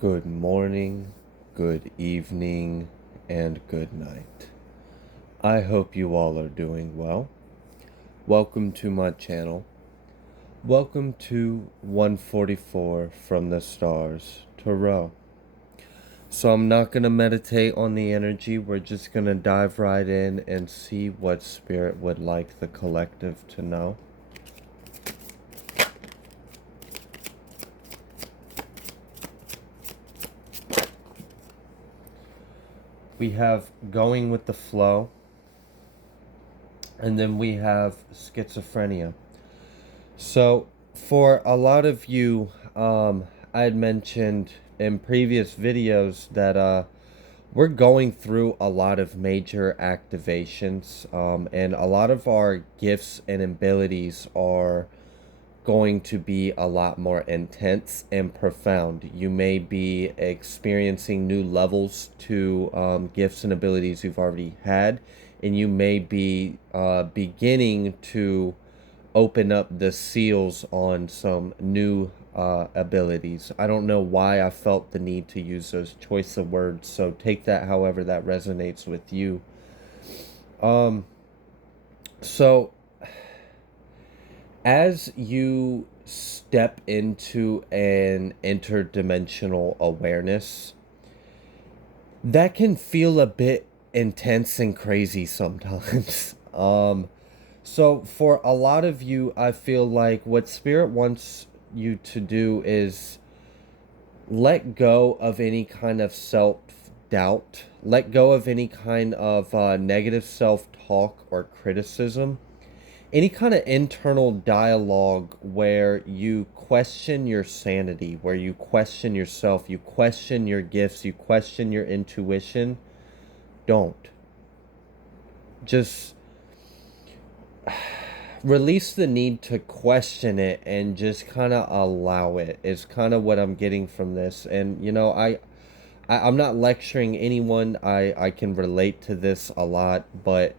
Good morning, good evening, and good night. I hope you all are doing well. Welcome to my channel. Welcome to 144 from the stars, Tarot. So I'm not going to meditate on the energy. We're just going to dive right in and see what Spirit would like the collective to know. We have going with the flow, and then we have schizophrenia. So, for a lot of you, I had mentioned in previous videos that we're going through a lot of major activations, and a lot of our gifts and abilities are going to be a lot more intense and profound. You may be experiencing new levels to gifts and abilities you've already had, and you may be beginning to open up the seals on some new abilities. I don't know why I felt the need to use those choice of words, so take that however that resonates with you. So as you step into an interdimensional awareness, that can feel a bit intense and crazy sometimes. So for a lot of you, I feel like what Spirit wants you to do is let go of any kind of self-doubt, let go of any kind of negative self-talk or criticism, any kind of internal dialogue where you question your sanity, where you question yourself, you question your gifts, you question your intuition. Don't. Just release the need to question it and just kind of allow it is kind of what I'm getting from this. And you know, I'm not lecturing anyone. I can relate to this a lot, but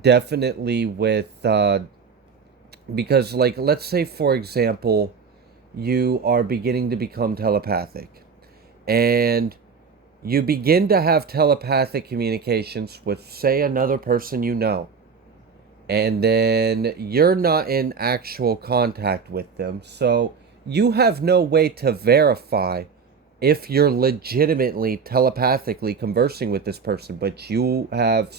definitely with because, like, let's say for example you are beginning to become telepathic and you begin to have telepathic communications with, say, another person you know, and then you're not in actual contact with them, so you have no way to verify if you're legitimately telepathically conversing with this person, but you have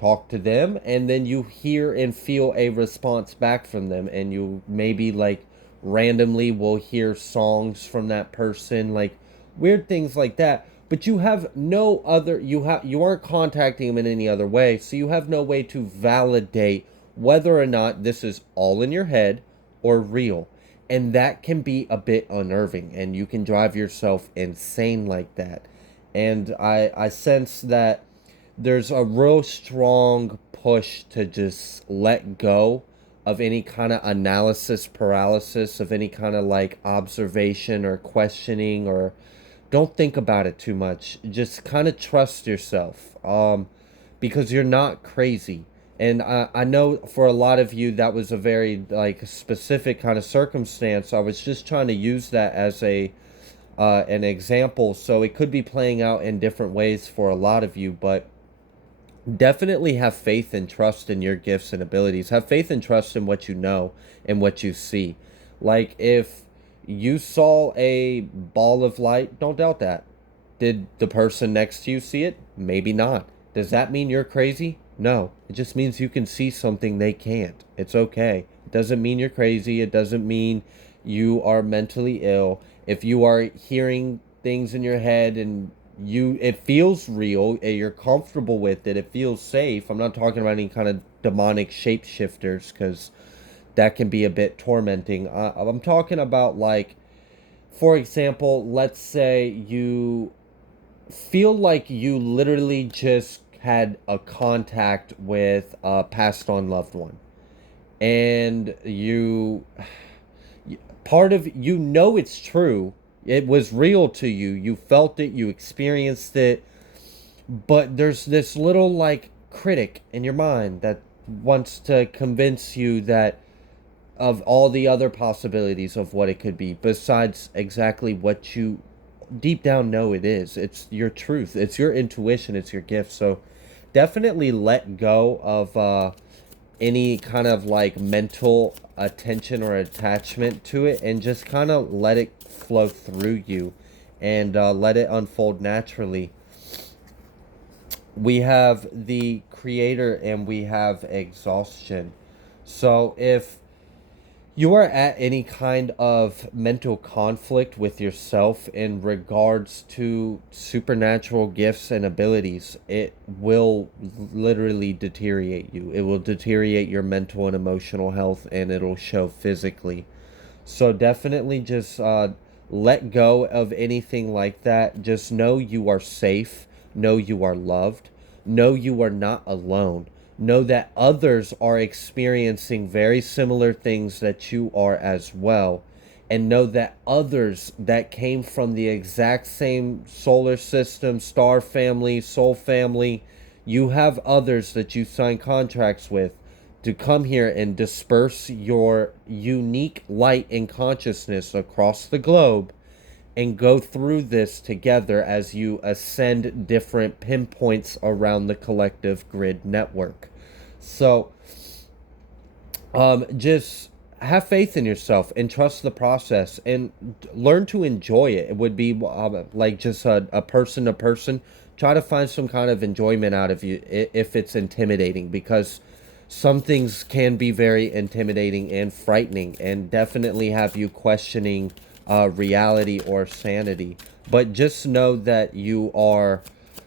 talked to them and then you hear and feel a response back from them, and you maybe like randomly will hear songs from that person, like weird things like that, but you have no other, you aren't contacting them in any other way, so you have no way to validate whether or not this is all in your head or real. And that can be a bit unnerving, and you can drive yourself insane like that. And I sense that there's a real strong push to just let go of any kind of analysis paralysis, of any kind of like observation or questioning, or don't think about it too much. Just kind of trust yourself, because you're not crazy. And I know for a lot of you that was a very like specific kind of circumstance. I was just trying to use that as a an example, so it could be playing out in different ways for a lot of you, but definitely have faith and trust in your gifts and abilities. Have faith and trust in what you know and what you see. Like if you saw a ball of light, don't doubt that. Did the person next to you see it? Maybe not. Does that mean you're crazy? No. It just means you can see something they can't. It's okay. It doesn't mean you're crazy. It doesn't mean you are mentally ill. If you are hearing things in your head and it feels real, you're comfortable with it, it feels safe. I'm not talking about any kind of demonic shapeshifters, because that can be a bit tormenting. I'm talking about, like, for example, let's say you feel like you literally just had a contact with a passed on loved one, and part of you know it's true, it was real to you, you felt it, you experienced it, but there's this little like critic in your mind that wants to convince you that of all the other possibilities of what it could be besides exactly what you deep down know it is. It's your truth. It's your intuition. It's your gift. So definitely let go of any kind of like mental attention or attachment to it, and just kind of let it flow through you, and let it unfold naturally. We have the creator and we have exhaustion. So if you are at any kind of mental conflict with yourself in regards to supernatural gifts and abilities, it will literally deteriorate you. It will deteriorate your mental and emotional health, and it'll show physically. So definitely just let go of anything like that. Just know you are safe. Know you are loved. Know you are not alone. Know that others are experiencing very similar things that you are as well. And know that others that came from the exact same solar system, star family, soul family, you have others that you sign contracts with to come here and disperse your unique light and consciousness across the globe, and go through this together as you ascend different pinpoints around the collective grid network. So, just have faith in yourself and trust the process, and learn to enjoy it. It would be like just a person to person. Try to find some kind of enjoyment out of you if it's intimidating, because some things can be very intimidating and frightening, and definitely have you questioning reality or sanity. But just know that you're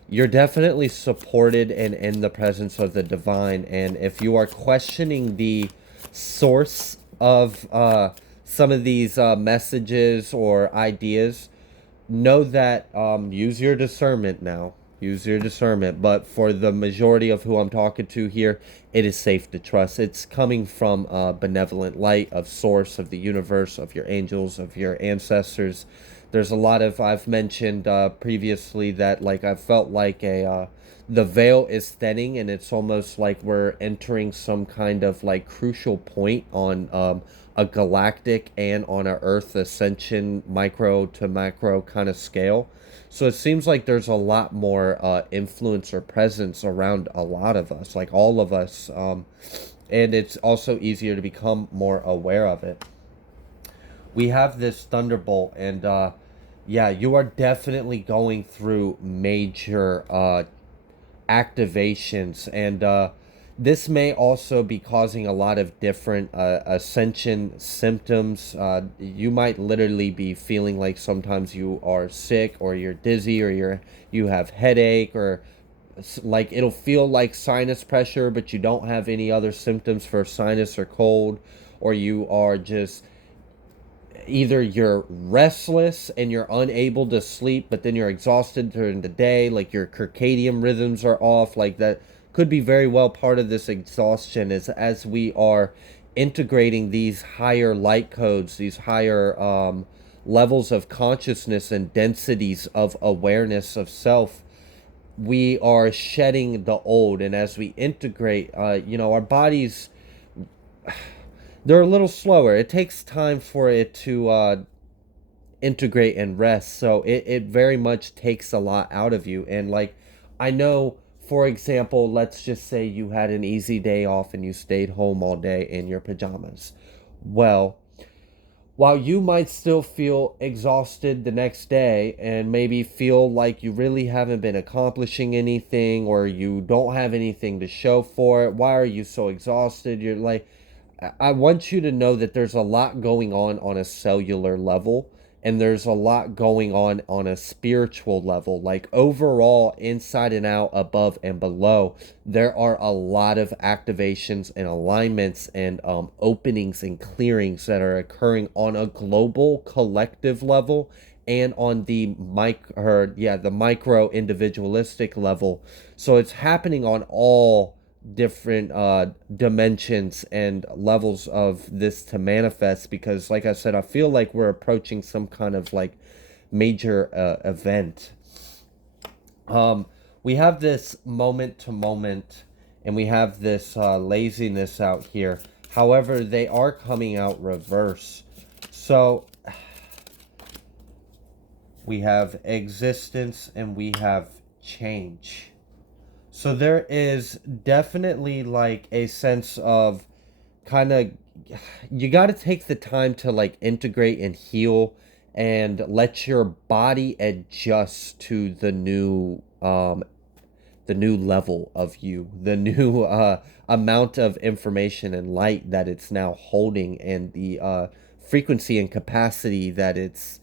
definitely supported and in the presence of the divine. And if you are questioning the source of some of these messages or ideas, know that use your discernment now. Use your discernment. But for the majority of who I'm talking to here, it is safe to trust. It's coming from benevolent light of source, of the universe, of your angels, of your ancestors. There's a lot of, I've mentioned previously that like I felt like the veil is thinning, and it's almost like we're entering some kind of like crucial point on a galactic and on a Earth ascension, micro to macro kind of scale. So it seems like there's a lot more influence or presence around a lot of us, like all of us, and it's also easier to become more aware of it. We have this thunderbolt, and yeah, you are definitely going through major activations, and this may also be causing a lot of different ascension symptoms. You might literally be feeling like sometimes you are sick, or you're dizzy, or you have headache, or like it'll feel like sinus pressure, but you don't have any other symptoms for sinus or cold. Or you are just, either you're restless and you're unable to sleep, but then you're exhausted during the day, like your circadian rhythms are off. Like that could be very well part of this exhaustion, is as we are integrating these higher light codes, these higher levels of consciousness and densities of awareness of self. We are shedding the old, and as we integrate, our bodies, they're a little slower. It takes time for it to integrate and rest. So it very much takes a lot out of you. And like, I know, for example, let's just say you had an easy day off and you stayed home all day in your pajamas. Well, while you might still feel exhausted the next day, and maybe feel like you really haven't been accomplishing anything, or you don't have anything to show for it, why are you so exhausted? You're like, I want you to know that there's a lot going on a cellular level, and there's a lot going on a spiritual level. Like overall, inside and out, above and below, there are a lot of activations and alignments and openings and clearings that are occurring on a global collective level, and on the the micro individualistic level. So it's happening on all different dimensions and levels of this to manifest, because like I said, I feel like we're approaching some kind of like major event. We have this moment to moment, and we have this laziness out here. However, they are coming out reverse. So We have existence, and we have change. So there is definitely like a sense of kind of, you got to take the time to like integrate and heal and let your body adjust to the new level of you, the new amount of information and light that it's now holding, and the frequency and capacity that it's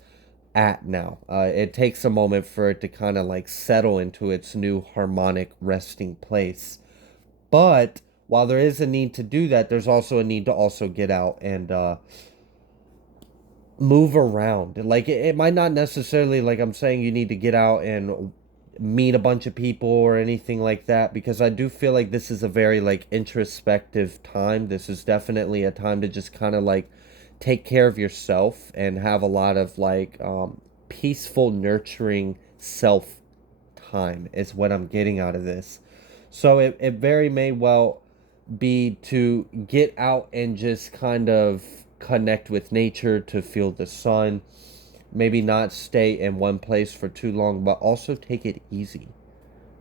at now. It takes a moment for it to kind of like settle into its new harmonic resting place. But while there is a need to do that, there's also a need to also get out and move around. Like it might not necessarily, like I'm saying, you need to get out and meet a bunch of people or anything like that, because I do feel like this is a very like introspective time. This is definitely a time to just kind of like take care of yourself and have a lot of like peaceful, nurturing self time is what I'm getting out of this. So it very may well be to get out and just kind of connect with nature, to feel the sun, maybe not stay in one place for too long, but also take it easy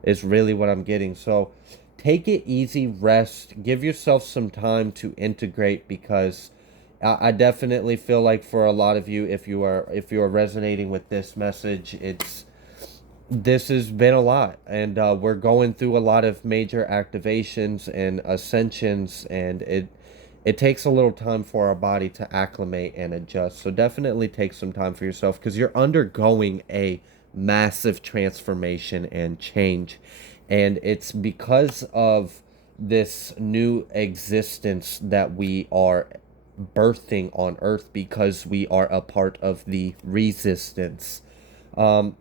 is really what I'm getting. So take it easy, rest, give yourself some time to integrate, because I definitely feel like for a lot of you, if you are resonating with this message, it's this has been a lot, and we're going through a lot of major activations and ascensions, and it takes a little time for our body to acclimate and adjust. So definitely take some time for yourself, because you're undergoing a massive transformation and change, and it's because of this new existence that we are birthing on earth, because we are a part of the resistance. um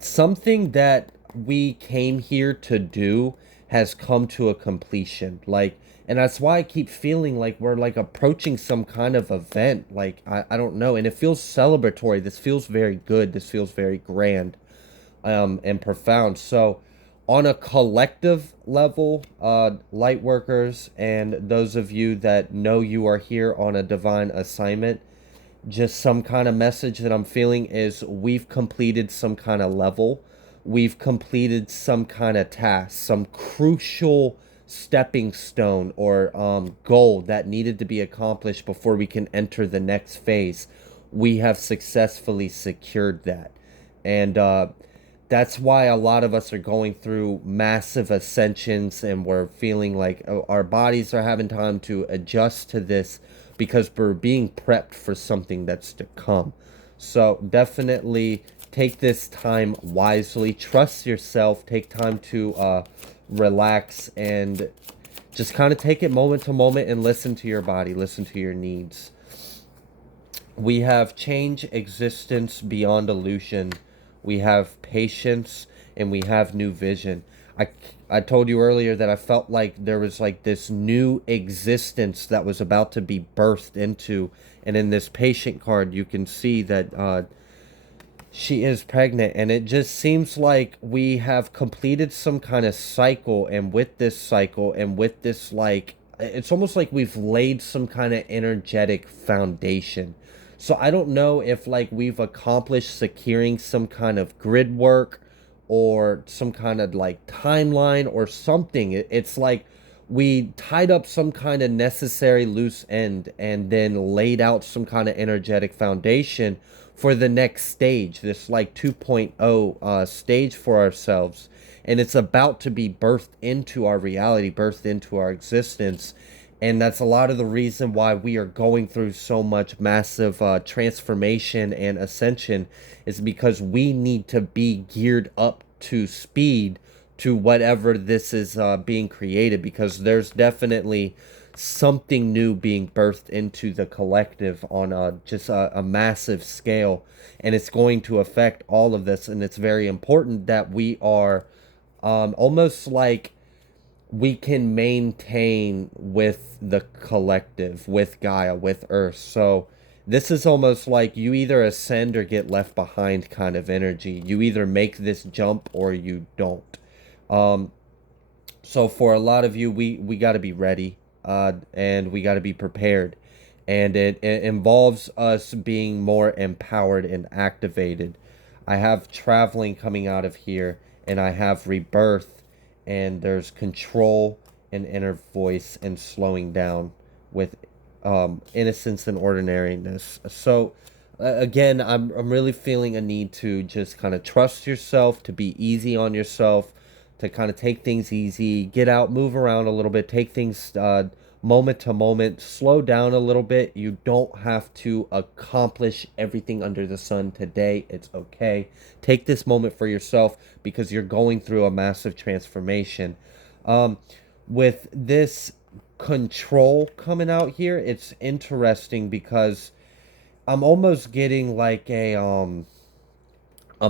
Something that we came here to do has come to a completion, like, and that's why I keep feeling like we're like approaching some kind of event, like I don't know, and it feels celebratory. This feels very good, this feels very grand, and profound. So on a collective level, light workers and those of you that know you are here on a divine assignment, just some kind of message that I'm feeling is we've completed some kind of level. We've completed some kind of task, some crucial stepping stone or goal that needed to be accomplished before we can enter the next phase. We have successfully secured that. And that's why a lot of us are going through massive ascensions, and we're feeling like our bodies are having time to adjust to this, because we're being prepped for something that's to come. So definitely take this time wisely, trust yourself, take time to relax, and just kind of take it moment to moment and listen to your body, listen to your needs. We have change, existence beyond illusion. We have patience, and we have new vision. I, I told you earlier that I felt like there was like this new existence that was about to be birthed into. And in this patient card, you can see that she is pregnant, and it just seems like we have completed some kind of cycle, and with this cycle and with this, like, it's almost like we've laid some kind of energetic foundation. So I don't know if like we've accomplished securing some kind of grid work or some kind of like timeline or something. It's like we tied up some kind of necessary loose end and then laid out some kind of energetic foundation for the next stage, this like 2.0 stage for ourselves. And it's about to be birthed into our reality, birthed into our existence. And that's a lot of the reason why we are going through so much massive transformation and ascension, is because we need to be geared up to speed to whatever this is being created, because there's definitely something new being birthed into the collective on a massive scale, and it's going to affect all of this. And it's very important that we are almost like we can maintain with the collective, with Gaia, with Earth. So this is almost like you either ascend or get left behind kind of energy. You either make this jump or you don't. Um, so for a lot of you, we got to be ready, and we got to be prepared. and it involves us being more empowered and activated. I have traveling coming out of here, and I have rebirth, and there's control and inner voice and slowing down with innocence and ordinariness. So, again, I'm really feeling a need to just kind of trust yourself, to be easy on yourself, to kind of take things easy, get out, move around a little bit, take things moment to moment, slow down a little bit. You don't have to accomplish everything under the sun today. It's okay. Take this moment for yourself because you're going through a massive transformation. Um, with this control coming out here, it's interesting because I'm almost getting like a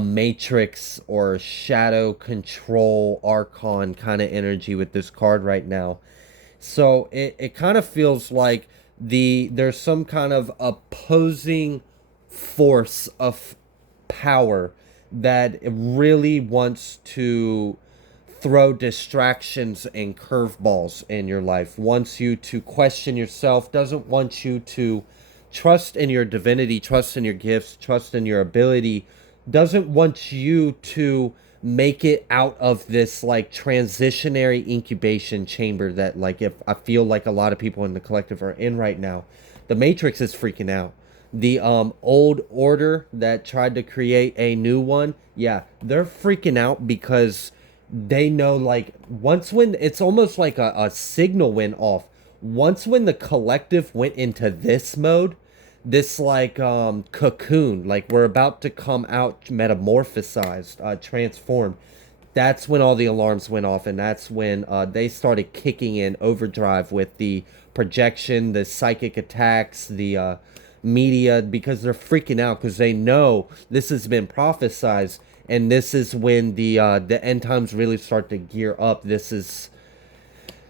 matrix or shadow control archon kind of energy with this card right now. So it kind of feels like there's some kind of opposing force of power that really wants to throw distractions and curveballs in your life, wants you to question yourself, doesn't want you to trust in your divinity, trust in your gifts, trust in your ability, doesn't want you to make it out of this like transitionary incubation chamber that like if I feel like a lot of people in the collective are in right now. The Matrix is freaking out. The old order that tried to create a new one, yeah, they're freaking out because they know like once when it's almost like a signal went off. Once when the collective went into this mode, this like cocoon, like we're about to come out metamorphosized, transformed, that's when all the alarms went off, and that's when they started kicking in overdrive with the projection, the psychic attacks, the media, because they're freaking out because they know this has been prophesized, and this is when the end times really start to gear up. This is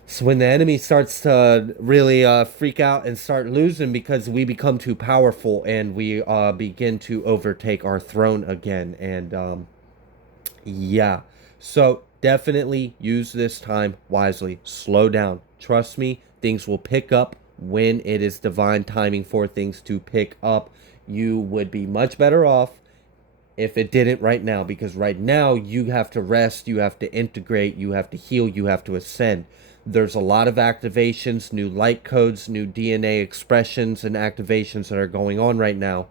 so when the enemy starts to really freak out and start losing because we become too powerful and we begin to overtake our throne again. And yeah, so definitely use this time wisely. Slow down. Trust me, things will pick up when it is divine timing for things to pick up. You would be much better off if it didn't right now, because right now you have to rest, you have to integrate, you have to heal, you have to ascend. There's a lot of activations, new light codes, new DNA expressions and activations that are going on right now,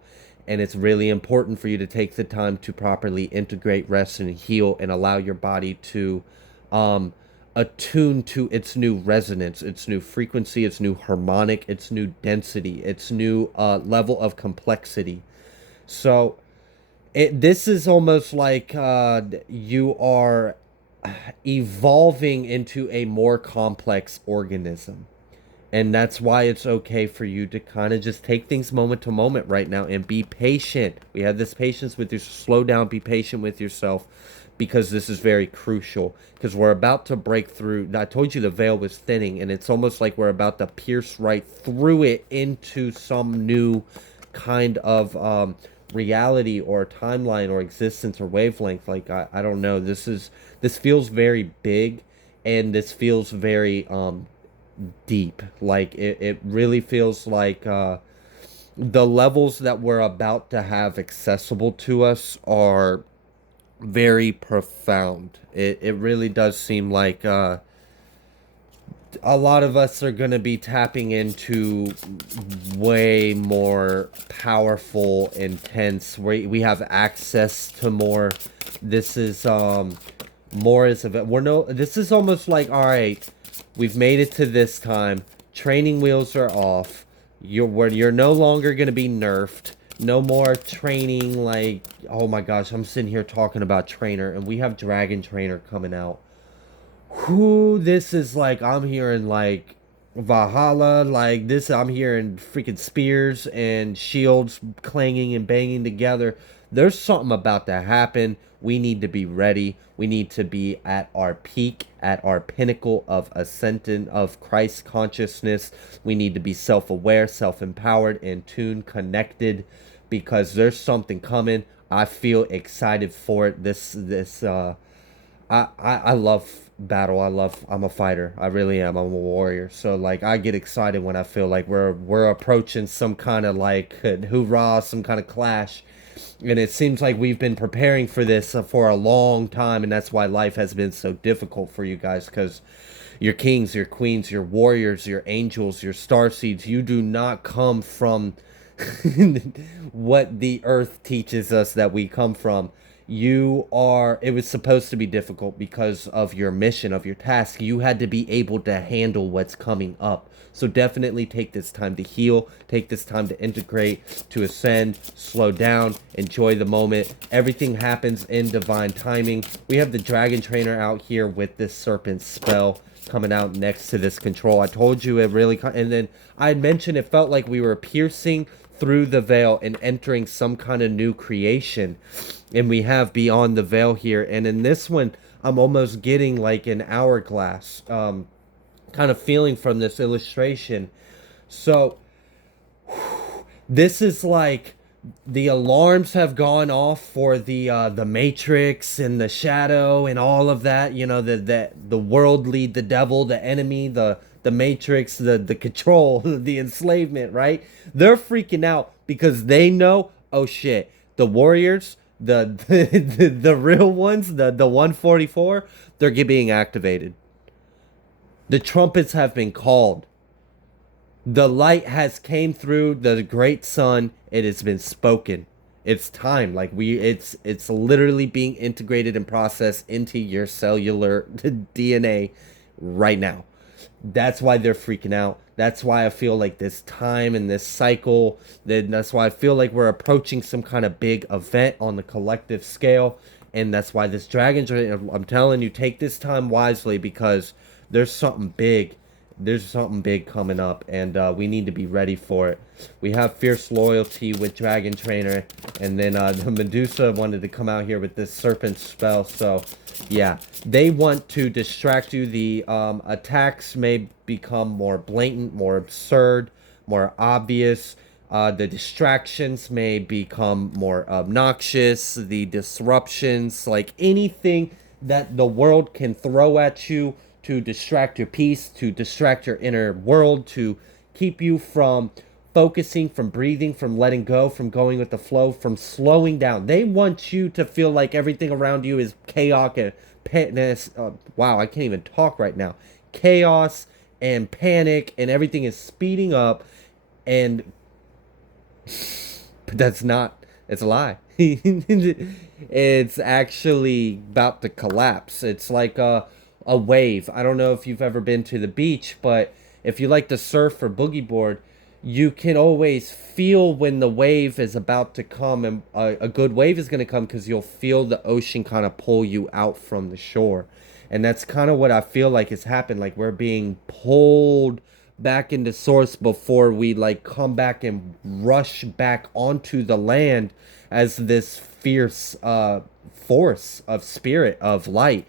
and it's really important for you to take the time to properly integrate, rest, and heal, and allow your body to attune to its new resonance, its new frequency, its new harmonic, its new density, its new level of complexity. So this is almost like you are evolving into a more complex organism. And that's why it's okay for you to kind of just take things moment to moment right now and be patient. We have this patience with you. Slow down, be patient with yourself because this is very crucial. Because we're about to break through. I told you the veil was thinning, and it's almost like we're about to pierce right through it into some new kind of reality or timeline or existence or wavelength. Like I don't know. This feels very big, and this feels very deep. Like it really feels like the levels that we're about to have accessible to us are very profound. It really does seem like a lot of us are going to be tapping into way more powerful, intense. We have access to more. This is more is of it. We're no. This is almost like, all right, we've made it to this time. Training wheels are off. You're no longer going to be nerfed. No more training like, oh my gosh, I'm sitting here talking about trainer, and we have Dragon Trainer coming out. Who this is like, I'm hearing like Valhalla, like this, I'm hearing freaking spears and shields clanging and banging together. There's something about to happen. We need to be ready. We need to be at our peak, at our pinnacle of ascendant of Christ consciousness. We need to be self-aware, self-empowered, in tune, connected, because there's something coming. I feel excited for it. This I love battle. I'm a fighter. I really am. I'm a warrior. So like I get excited when I feel like we're approaching some kind of like hoorah, some kind of clash. And it seems like we've been preparing for this for a long time, and that's why life has been so difficult for you guys, because your kings, your queens, your warriors, your angels, your star seeds, you do not come from what the earth teaches us that we come from. You are, it was supposed to be difficult because of your mission, of your task. You had to be able to handle what's coming up. So definitely take this time to heal, take this time to integrate, to ascend, slow down, enjoy the moment. Everything happens in divine timing. We have the dragon trainer out here with this serpent spell coming out next to this control. I told you it really, and then I had mentioned it felt like we were piercing through the veil and entering some kind of new creation. And we have beyond the veil here. And in this one, I'm almost getting like an hourglass kind of feeling from this illustration. So this is like the alarms have gone off for the matrix and the shadow and all of that, you know, the worldly, the devil, the enemy, the matrix, the control, the enslavement, right? They're freaking out because they know, oh shit, the warriors, the real ones, the 144, they're being activated. The trumpets have been called. The light has came through the great sun. It has been spoken. It's time. Like it's literally being integrated and processed into your cellular DNA right now. That's why they're freaking out. That's why I feel like this time and this cycle, that's why I feel like we're approaching some kind of big event on the collective scale. And that's why this dragon's, I'm telling you, take this time wisely, because there's something big. There's something big coming up, and we need to be ready for it. We have fierce loyalty with Dragon Trainer, and then the Medusa wanted to come out here with this serpent spell. So yeah, they want to distract you. The attacks may become more blatant, more absurd, more obvious. The distractions may become more obnoxious. The disruptions, like anything that the world can throw at you to distract your peace, to distract your inner world, to keep you from focusing, from breathing, from letting go, from going with the flow, from slowing down. They want you to feel like everything around you is chaos and wow, I can't even talk right now. Chaos and panic, and everything is speeding up, and but that's not, it's a lie. It's actually about to collapse. It's like a wave. I don't know if you've ever been to the beach, but if you like to surf or boogie board, you can always feel when the wave is about to come, and a good wave is going to come, because you'll feel the ocean kind of pull you out from the shore. And that's kind of what I feel like has happened. Like we're being pulled back into source before we like come back and rush back onto the land as this fierce force of spirit of light.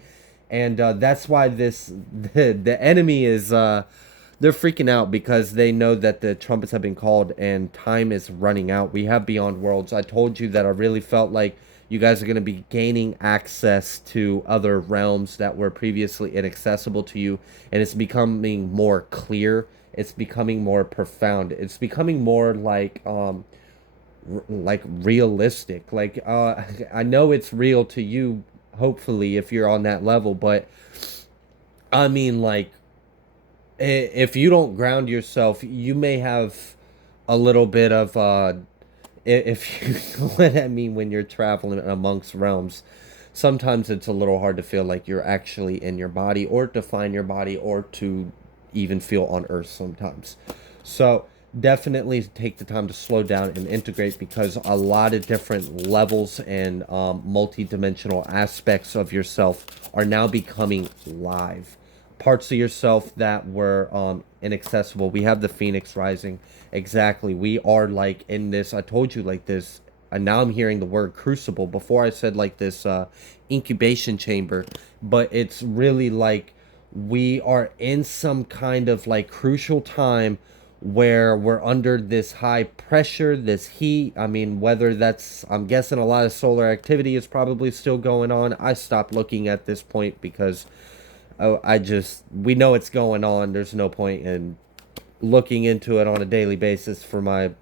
And that's why the enemy is they're freaking out, because they know that the trumpets have been called and time is running out. We have Beyond Worlds. I told you that I really felt like you guys are going to be gaining access to other realms that were previously inaccessible to you, and it's becoming more clear. It's becoming more profound. It's becoming more like realistic. Like I know it's real to you, hopefully, if you're on that level, but I mean, like, if you don't ground yourself, you may have a little bit of if you know what I mean, when you're traveling amongst realms, sometimes it's a little hard to feel like you're actually in your body, or to find your body, or to even feel on earth sometimes. So definitely take the time to slow down and integrate, because a lot of different levels and multi-dimensional aspects of yourself are now becoming live. Parts of yourself that were inaccessible. We have the Phoenix rising. Exactly. We are like in this, I told you, like this, and now I'm hearing the word crucible. Before I said like this incubation chamber, but it's really like we are in some kind of like crucial time where we're under this high pressure, this heat. I mean, whether that's, I'm guessing a lot of solar activity is probably still going on. I stopped looking at this point because we know it's going on. There's no point in looking into it on a daily basis for my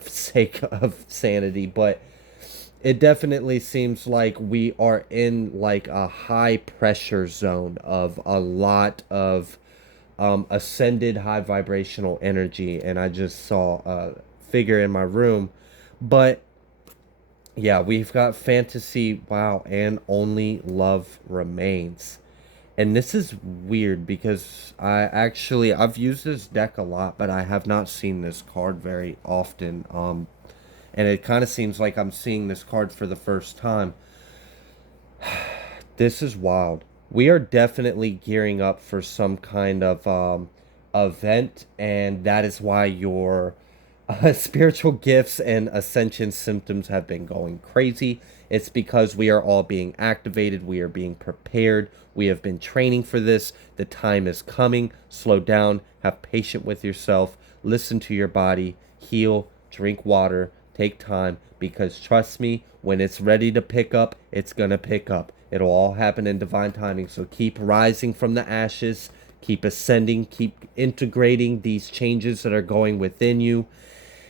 sake of sanity. But it definitely seems like we are in like a high pressure zone of a lot of ascended high vibrational energy. And I just saw a figure in my room. But yeah, we've got fantasy, wow, and only love remains. And this is weird because I've used this deck a lot, but I have not seen this card very often. And it kind of seems like I'm seeing this card for the first time. This is wild. We are definitely gearing up for some kind of event, and that is why your spiritual gifts and ascension symptoms have been going crazy. It's because we are all being activated, we are being prepared, we have been training for this. The time is coming. Slow down, have patience with yourself, listen to your body, heal, drink water, take time, because trust me, when it's ready to pick up, it's gonna pick up. It'll all happen in divine timing. So keep rising from the ashes, keep ascending, keep integrating these changes that are going within you.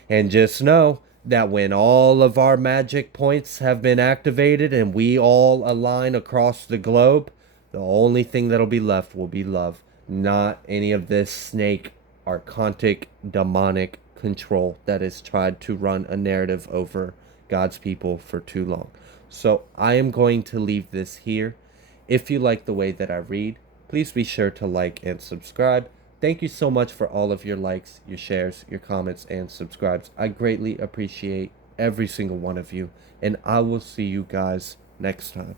And just know that when all of our magic points have been activated and we all align across the globe, the only thing that'll be left will be love, not any of this snake, archontic, demonic control that has tried to run a narrative over God's people for too long. So I am going to leave this here. If you like the way that I read, please be sure to like and subscribe. Thank you so much for all of your likes, your shares, your comments, and subscribes. I greatly appreciate every single one of you, and I will see you guys next time.